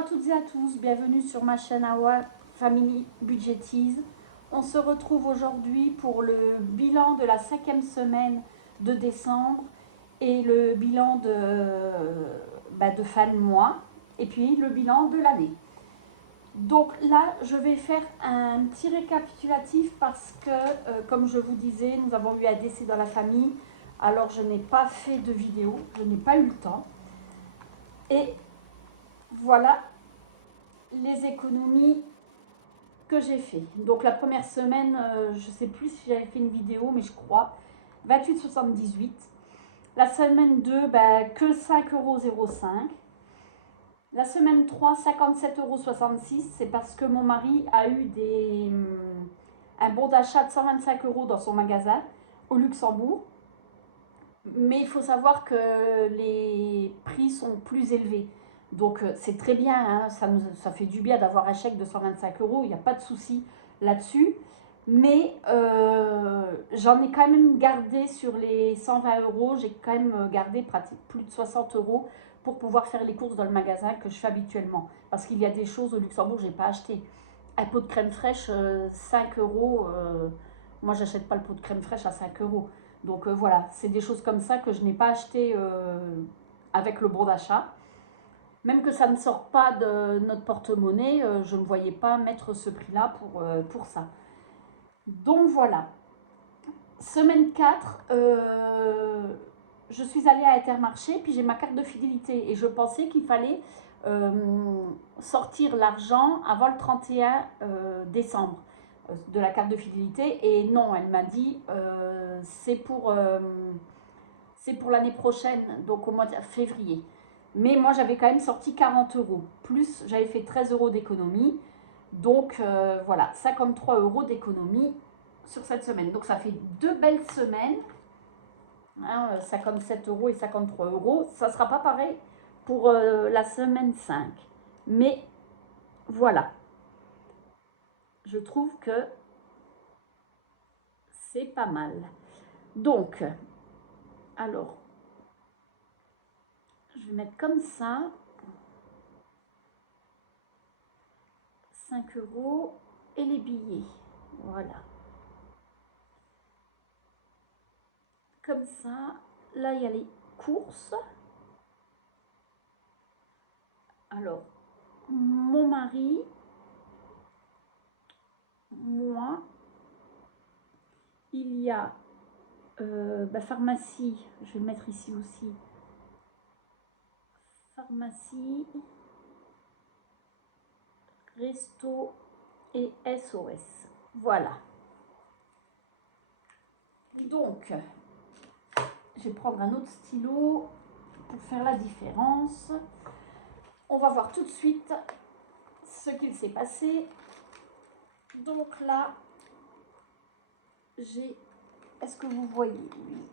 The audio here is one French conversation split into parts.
à toutes et à tous, bienvenue sur ma chaîne Awa Family Budgetise. On se retrouve aujourd'hui pour le bilan de la 5e semaine de décembre et le bilan de fin de mois et puis le bilan de l'année. Donc là, je vais faire un petit récapitulatif parce que, comme je vous disais, nous avons eu un décès dans la famille. Alors je n'ai pas fait de vidéo, je n'ai pas eu le temps. Et voilà les économies que j'ai fait. Donc la première semaine, je ne sais plus si j'avais fait une vidéo, mais je crois, 28,78. La semaine 2, que 5,05 €. La semaine 3, 57,66 €. C'est parce que mon mari a eu un bon d'achat de 125 € dans son magasin au Luxembourg. Mais il faut savoir que les prix sont plus élevés. Donc c'est très bien, hein, ça fait du bien d'avoir un chèque de 125 €, il n'y a pas de souci là-dessus. Mais j'en ai quand même gardé sur les 120 €, j'ai quand même gardé plus de 60 € pour pouvoir faire les courses dans le magasin que je fais habituellement. Parce qu'il y a des choses au Luxembourg que je n'ai pas acheté. Un pot de crème fraîche, 5 €, moi j'achète pas le pot de crème fraîche à 5 €. Donc voilà, c'est des choses comme ça que je n'ai pas acheté avec le bon d'achat. Même que ça ne sort pas de notre porte-monnaie, je ne voyais pas mettre ce prix-là pour ça. Donc voilà. Semaine 4, je suis allée à Intermarché, puis j'ai ma carte de fidélité. Et je pensais qu'il fallait sortir l'argent avant le 31 décembre de la carte de fidélité. Et non, elle m'a dit c'est pour l'année prochaine, donc au mois de février. Mais moi, j'avais quand même sorti 40 €. Plus, j'avais fait 13 € d'économie. Donc, voilà, 53 € d'économie sur cette semaine. Donc, ça fait 2 belles semaines. Hein, 57 € et 53 €. Ça ne sera pas pareil pour la semaine 5. Mais, voilà. Je trouve que c'est pas mal. Donc, alors, je vais mettre comme ça. 5 € et les billets. Voilà. Comme ça. Là, il y a les courses. Alors, mon mari, moi, il y a pharmacie, je vais le mettre ici aussi. Pharmacie, resto et SOS. Voilà. Donc, je vais prendre un autre stylo pour faire la différence. On va voir tout de suite ce qu'il s'est passé. Donc là, j'ai, est-ce que vous voyez? Oui.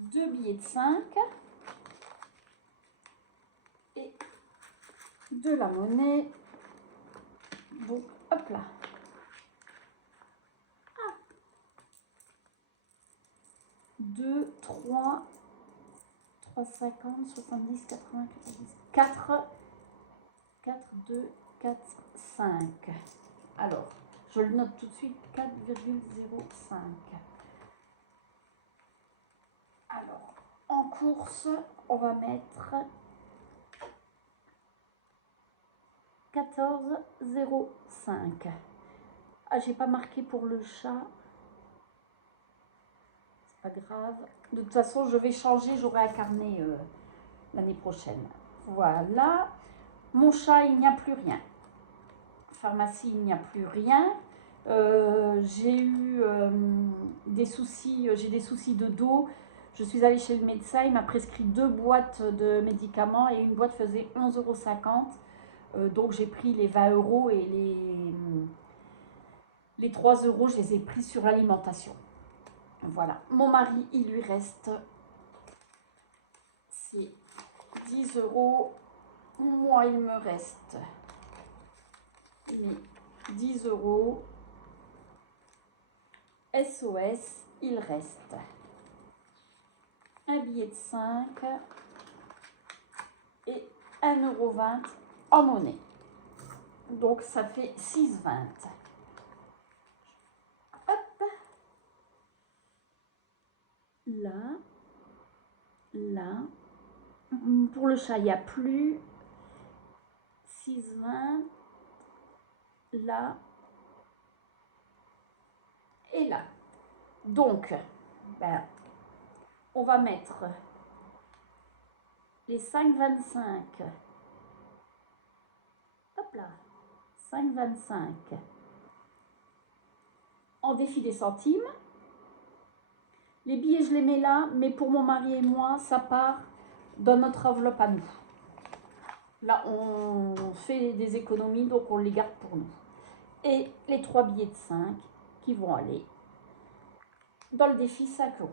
2 billets de 5 et de la monnaie. Donc, hop là. 2, 3, 3,50, 70, 80, 90, 4, 2, 4, 5. Alors, je le note tout de suite, 4,05. Alors, en course, on va mettre 14,05. Ah, j'ai pas marqué pour le chat. C'est pas grave. De toute façon, je vais changer, j'aurai un carnet l'année prochaine. Voilà. Mon chat, il n'y a plus rien. Pharmacie, il n'y a plus rien. J'ai eu des soucis, j'ai des soucis de dos. Je suis allée chez le médecin, il m'a prescrit 2 boîtes de médicaments et une boîte faisait 11,50 €. Donc j'ai pris les 20 € et les 3 € je les ai pris sur l'alimentation. Voilà. Mon mari, il lui reste, c'est 10 €. Moi, il me reste les 10 €. SOS, il reste un billet de 5 1,20 € en monnaie. Donc ça fait 6,20 €. Hop. Là. Là. Pour le chat, il n'y a plus. 6,20 €. Là. Et là. Donc, ben, on va mettre les 5,25. Hop là. 5,25 en défi des centimes. Les billets, je les mets là, mais pour mon mari et moi, ça part dans notre enveloppe à nous. Là, on fait des économies, donc on les garde pour nous. Et les 3 billets de 5 qui vont aller dans le défi 5 €.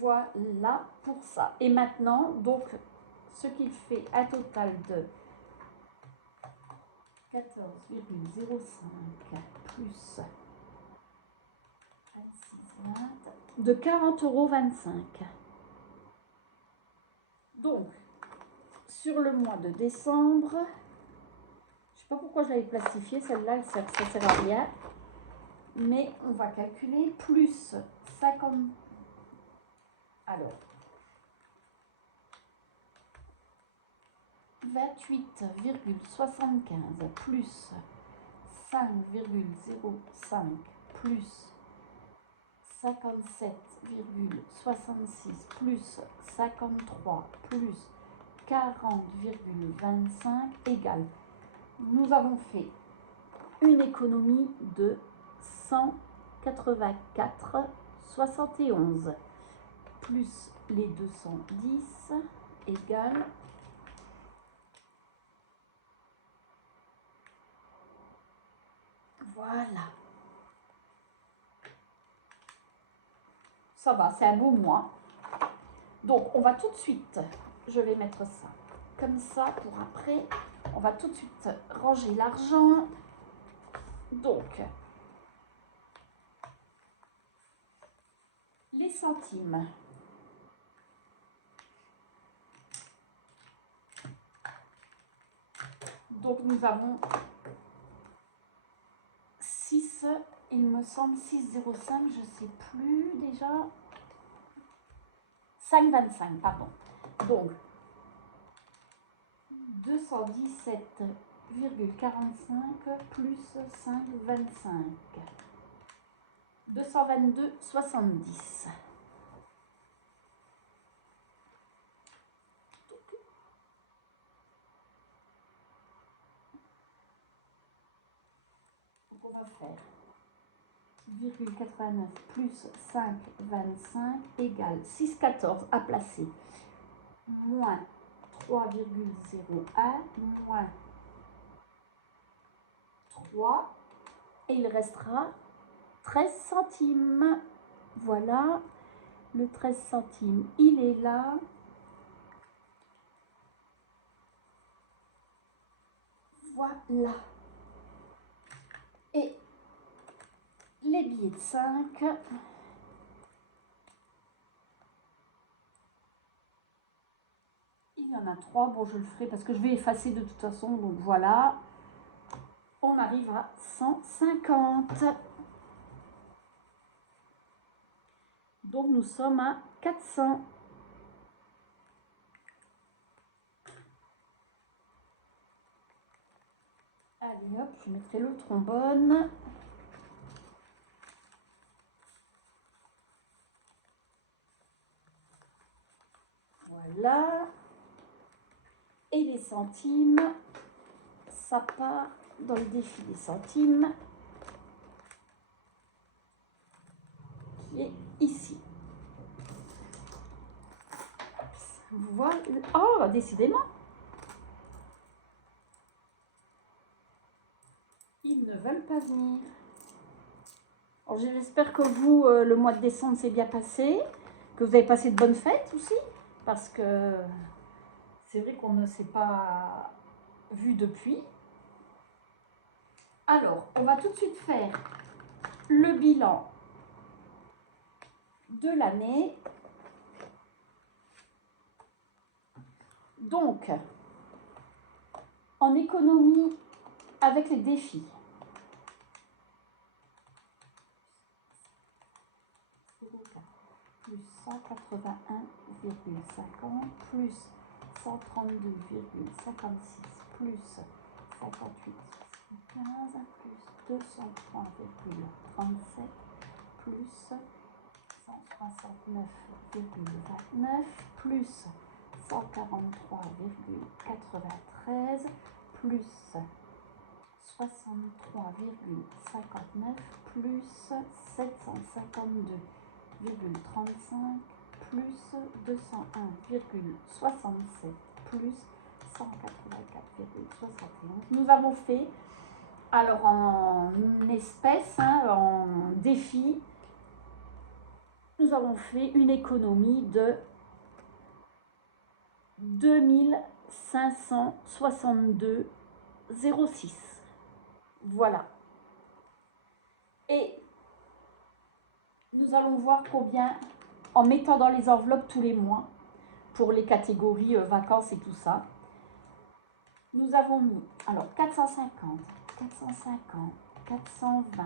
Voilà pour ça. Et maintenant, donc, ce qui fait un total de 14,05 plus 26,20 de 40,25 €. Donc, sur le mois de décembre, je ne sais pas pourquoi je l'avais plastifiée, celle-là, ça ne sert à rien. Mais on va calculer plus 50. Alors, 28,75 plus 5,05 plus 57,66 plus 53 plus 40,25 égale. Nous avons fait une économie de 184,71 plus les 210 égale voilà. Ça va, c'est un beau mois. Donc, on va tout de suite, je vais mettre ça comme ça pour après. On va tout de suite ranger l'argent. Donc, les centimes. Donc, nous avons 6, il me semble 6,05, je ne sais plus déjà. 5,25, pardon. Donc, 217,45 plus 5,25. 222,70. Donc, on va faire 0,89 plus 5,25 égale 6,14 à placer. Moins 3,01 moins 3 et il restera 13 centimes. Voilà, le 13 centimes, il est là. Voilà. Et les billets de 5. Il y en a 3. Bon, je le ferai parce que je vais effacer de toute façon. Donc voilà. On arrive à 150. Donc nous sommes à 400. Allez hop, je mettrai le trombone. Voilà. Et les centimes, ça part dans le défi des centimes qui est ici. Voilà. Oh, décidément. Ils ne veulent pas venir. Alors, j'espère que vous, le mois de décembre s'est bien passé, que vous avez passé de bonnes fêtes aussi, parce que c'est vrai qu'on ne s'est pas vu depuis. Alors, on va tout de suite faire le bilan de l'année. Donc, en économie avec les défis. Plus 181,50 plus 132,56 plus 58,75 plus 203,37 plus 169,29 plus 143,93 plus 63,59 plus 752,35 plus 201,67 plus 184,71. Nous avons fait, alors en espèces, en défi, nous avons fait une économie de 2562,06. Voilà. Et nous allons voir combien, en mettant dans les enveloppes tous les mois, pour les catégories vacances et tout ça, nous avons mis, alors 450, 450, 420,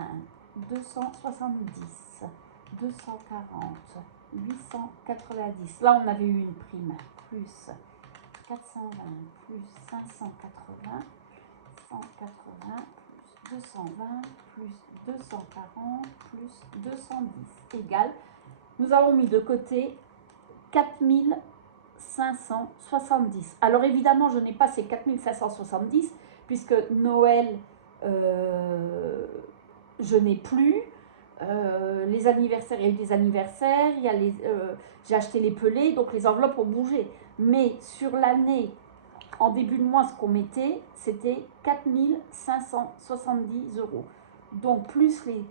270, 240, 890. Là, on avait eu une prime, plus 420, plus 580, 180, plus 220, plus 240, plus 210, égale. Nous avons mis de côté 4570. Alors évidemment, je n'ai pas ces 4570, puisque Noël, je n'ai plus. Les anniversaires, il y a eu des anniversaires, j'ai acheté les pelés, donc les enveloppes ont bougé. Mais sur l'année, en début de mois, ce qu'on mettait, c'était 4570 €. Donc plus les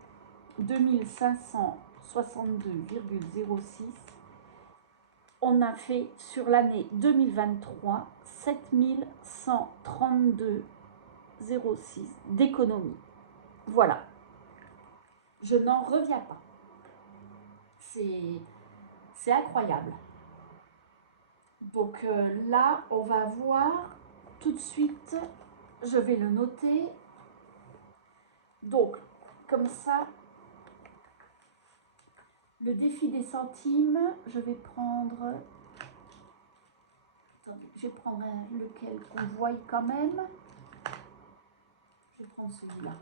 2562,06, on a fait sur l'année 2023 7132,06 d'économie. Voilà. Je n'en reviens pas. C'est incroyable. Donc là, on va voir tout de suite, je vais le noter. Donc, comme ça, le défi des centimes, je vais prendre... Attendez, je vais prendre lequel qu'on voit quand même. Je vais prendre celui-là.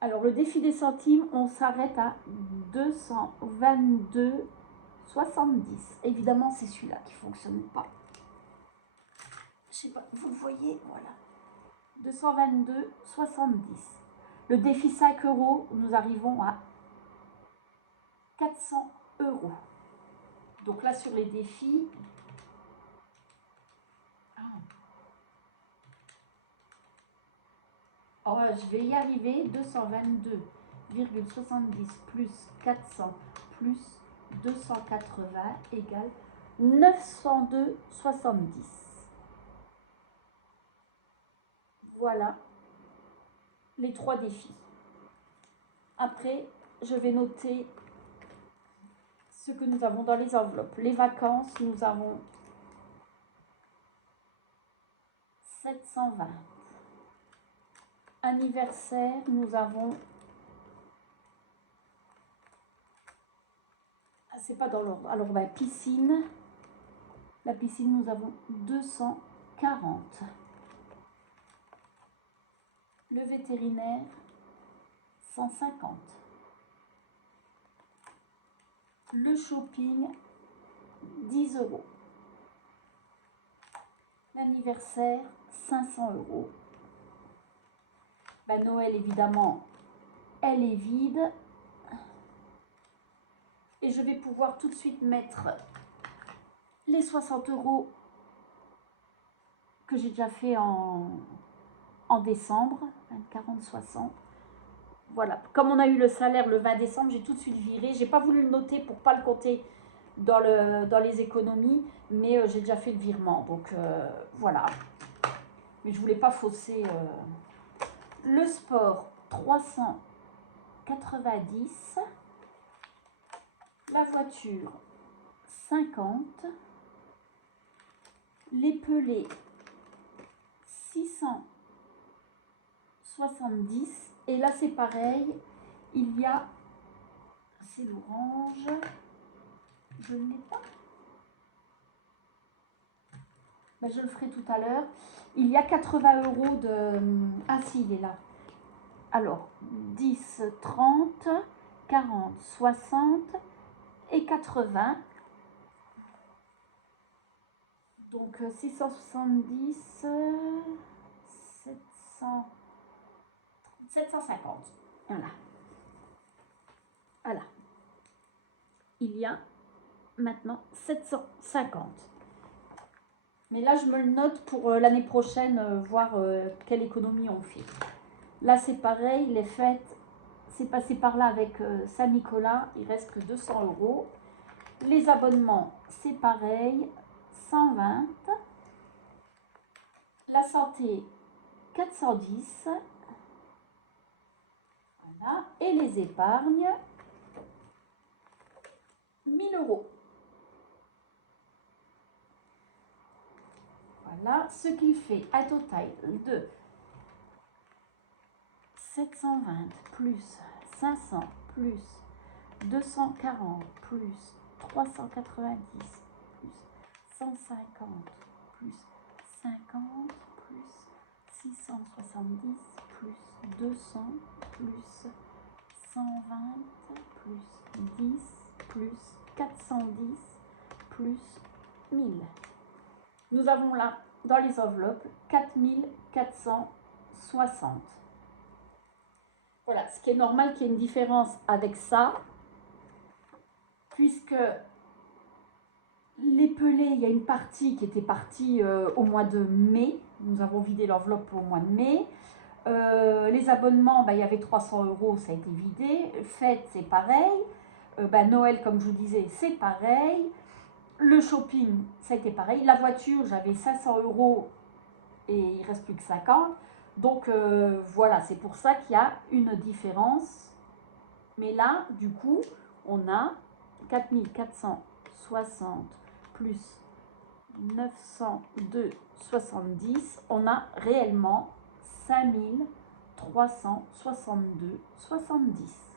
Alors, le défi des centimes, on s'arrête à 222,70. Évidemment, c'est celui-là qui ne fonctionne pas. Je sais pas, vous le voyez, voilà. 222,70. Le défi 5 €, nous arrivons à 400 €. Donc là, sur les défis... Oh, je vais y arriver. 222,70 plus 400 plus 280 égale 902,70. Voilà les 3 défis. Après, je vais noter ce que nous avons dans les enveloppes. Les vacances, nous avons 720. Anniversaire, nous avons... Ah, c'est pas dans l'ordre. Alors, ben, piscine. La piscine, nous avons 240. Le vétérinaire, 150. Le shopping, 10 €. L'anniversaire, 500 €. Ben, Noël, évidemment, elle est vide. Et je vais pouvoir tout de suite mettre les 60 € que j'ai déjà fait en décembre. 40, 60. Voilà. Comme on a eu le salaire le 20 décembre, j'ai tout de suite viré. J'ai pas voulu le noter pour pas le compter dans les économies, mais j'ai déjà fait le virement. Donc voilà. Mais je voulais pas fausser. Le sport, 390. La voiture, 50. Les pelés 670. Et là c'est pareil, il y a, c'est l'orange, je ne l'ai pas, ben, je le ferai tout à l'heure. Il y a 80 € de, ah si il est là, alors 10, 30, 40, 60 et 80. Donc 670, 700, 750. Voilà. Voilà. Il y a maintenant 750. Mais là, je me le note pour l'année prochaine, voir quelle économie on fait. Là, c'est pareil, les fêtes, c'est passé par là avec Saint-Nicolas, il reste que 200 €. Les abonnements, c'est pareil, 120. La santé, 410. Voilà. Et les épargnes, 1000 €. Voilà, ce qui fait un total de 720 plus 500 plus 240 plus 390 plus 150 plus 50 plus 670 plus 200 plus 120 plus 10 plus 410 plus 1000. Nous avons là, dans les enveloppes, 4460. Voilà, ce qui est normal qu'il y ait une différence avec ça, puisque les pelés, il y a une partie qui était partie au mois de mai. Nous avons vidé l'enveloppe au mois de mai. Les abonnements, il y avait 300 €, ça a été vidé. Fête, c'est pareil. Noël, comme je vous disais, c'est pareil. Le shopping, ça a été pareil. La voiture, j'avais 500 € et il ne reste plus que 50. Donc voilà, c'est pour ça qu'il y a une différence. Mais là, du coup, on a 4460 plus 902,70. On a réellement 5362,70.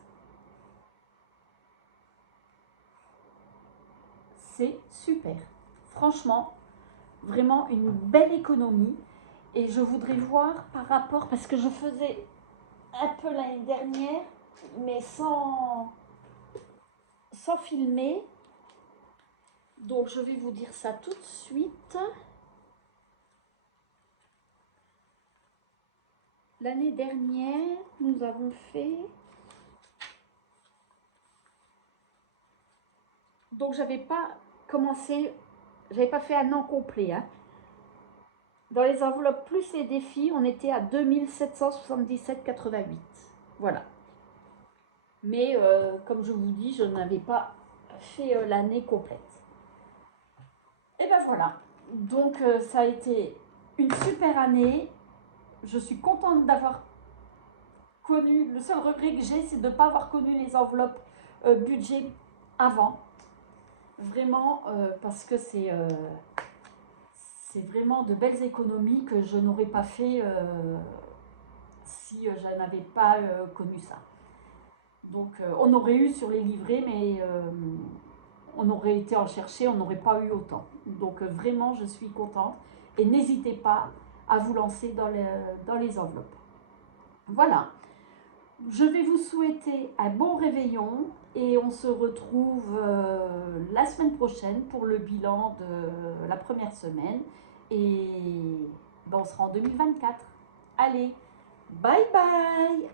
C'est super. Franchement, vraiment une belle économie. Et je voudrais voir par rapport, parce que je faisais un peu l'année dernière, mais sans filmer. Donc je vais vous dire ça tout de suite. L'année dernière, nous avons fait... Donc j'avais pas commencé, j'avais pas fait un an complet, hein. Dans les enveloppes plus les défis, on était à 2777,88. Voilà. Mais comme je vous dis, je n'avais pas fait l'année complète. Et ben voilà. Donc ça a été une super année. Je suis contente d'avoir connu. Le seul regret que j'ai, c'est de ne pas avoir connu les enveloppes budget avant. Vraiment, parce que c'est vraiment de belles économies que je n'aurais pas fait si je n'avais pas connu ça. Donc on aurait eu sur les livrets, mais on aurait été en chercher, on n'aurait pas eu autant. Donc vraiment, je suis contente. Et n'hésitez pas à vous lancer dans les enveloppes. Voilà. Je vais vous souhaiter un bon réveillon et on se retrouve la semaine prochaine pour le bilan de la première semaine. Et on sera en 2024. Allez, bye bye!